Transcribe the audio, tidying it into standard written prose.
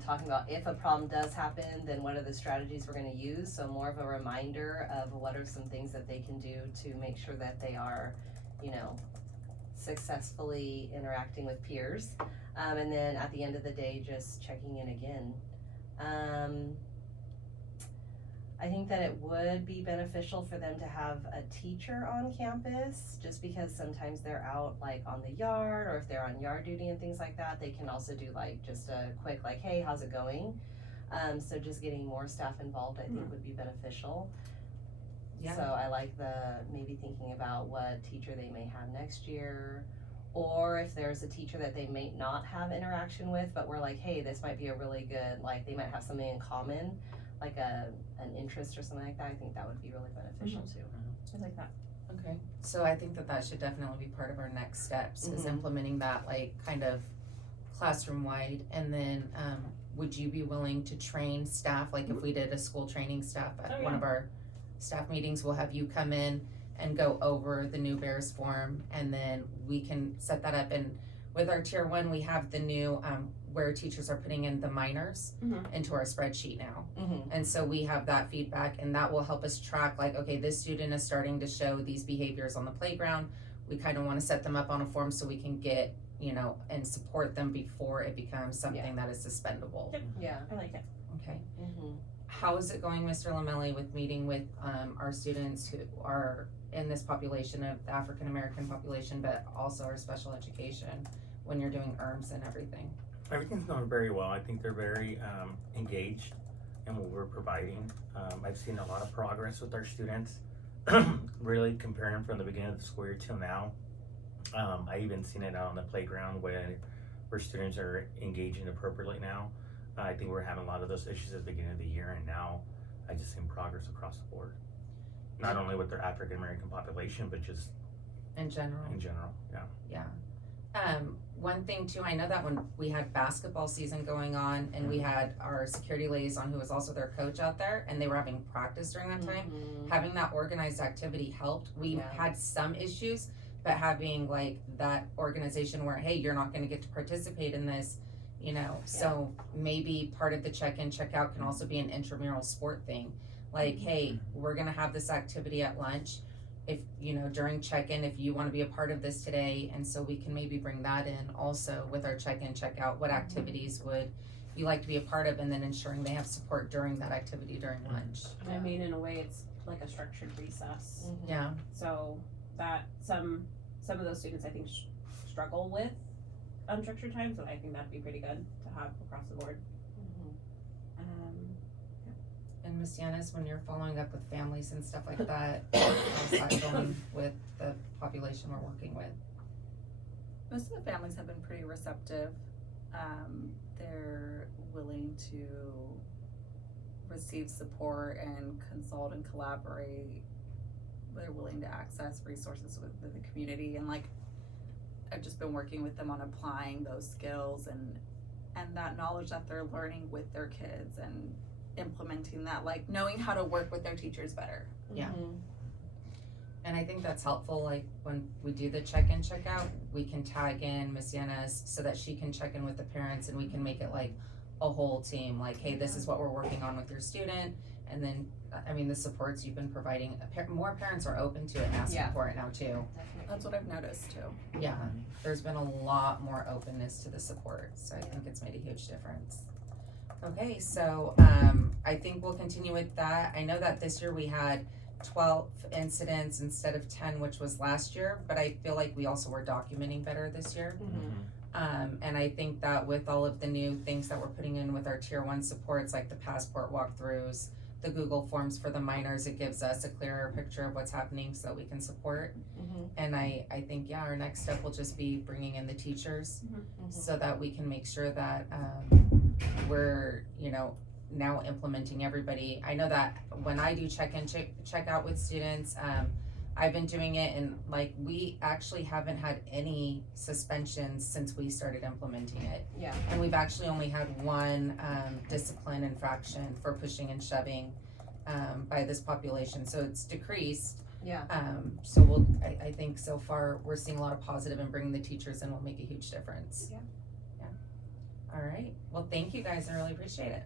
talking about if a problem does happen, then what are the strategies we're going to use. So more of a reminder of what are some things that they can do to make sure that they are, successfully interacting with peers. And then at the end of the day, just checking in again. I think that it would be beneficial for them to have a teacher on campus, just because sometimes they're out like on the yard, or if they're on yard duty and things like that, they can also do like just a quick like, hey, how's it going? So just getting more staff involved, I think would be beneficial. Yeah. So I like maybe thinking about what teacher they may have next year, or if there's a teacher that they may not have interaction with, but we're like, hey, this might be a really good, like they might have something in common, like an interest or something like that. I think that would be really beneficial too. I like that. Okay, so I think that should definitely be part of our next steps, is implementing that like kind of classroom wide. And then would you be willing to train staff, like if we did a school training staff at one of our staff meetings, we'll have you come in and go over the new Bears form, and then we can set that up. And with our tier 1, we have the new where teachers are putting in the minors into our spreadsheet now. And so we have that feedback, and that will help us track like, okay, this student is starting to show these behaviors on the playground. We kind of want to set them up on a form so we can get, and support them before it becomes something that is suspendable. Yep. Yeah. I like it. Okay. How is it going, Mr. Lamelli, with meeting with our students who are in this population of the African American population, but also our special education, when you're doing ERMs and everything? Everything's going very well. I think they're very engaged in what we're providing. I've seen a lot of progress with our students, really comparing from the beginning of the school year till now. I even seen it out on the playground where students are engaging appropriately now. I think we're having a lot of those issues at the beginning of the year, and now I just seen progress across the board. Not only with their African American population, but just in general. Yeah. One thing too, I know that when we had basketball season going on, and we had our security liaison who was also their coach out there, and they were having practice during that time, having that organized activity helped. We had some issues, but having like that organization where, hey, you're not gonna get to participate in this, so maybe part of the check-in, check-out can also be an intramural sport thing. Like, hey, we're gonna have this activity at lunch. If, during check-in, if you wanna be a part of this today, and so we can maybe bring that in also with our check-in, check-out, what activities would you like to be a part of, and then ensuring they have support during that activity during lunch. I mean, in a way, it's like a structured recess. Yeah. So that some of those students I think struggle with unstructured time, so I think that'd be pretty good to have across the board. And Ms. Yanis, when you're following up with families and stuff like that, how's that going with the population we're working with? Most of the families have been pretty receptive. They're willing to receive support and consult and collaborate. They're willing to access resources within the community, and like I've just been working with them on applying those skills and that knowledge that they're learning with their kids, and implementing that, like knowing how to work with their teachers better. Yeah. And I think that's helpful, like when we do the check-in, check-out, we can tag in Miss Yanis so that she can check in with the parents, and we can make it like a whole team, like, hey, this is what we're working on with your student. And then, I mean, the supports you've been providing, more parents are open to it and asking for it now too. That's what I've noticed too. Yeah, there's been a lot more openness to the support, so I think it's made a huge difference. Okay, so I think we'll continue with that. I know that this year we had 12 incidents instead of 10, which was last year, but I feel like we also were documenting better this year. And I think that with all of the new things that we're putting in with our tier 1 supports, like the passport walkthroughs, the Google Forms for the minors, it gives us a clearer picture of what's happening so that we can support. And I think, our next step will just be bringing in the teachers so that we can make sure that we're, now implementing everybody. I know that when I do check-in, check-out with students, I've been doing it, and like we actually haven't had any suspensions since we started implementing it. Yeah. And we've actually only had one discipline infraction for pushing and shoving by this population, so it's decreased. Yeah. So I think so far we're seeing a lot of positive, and bringing the teachers in will make a huge difference. Yeah. All right. Well, thank you guys. I really appreciate it.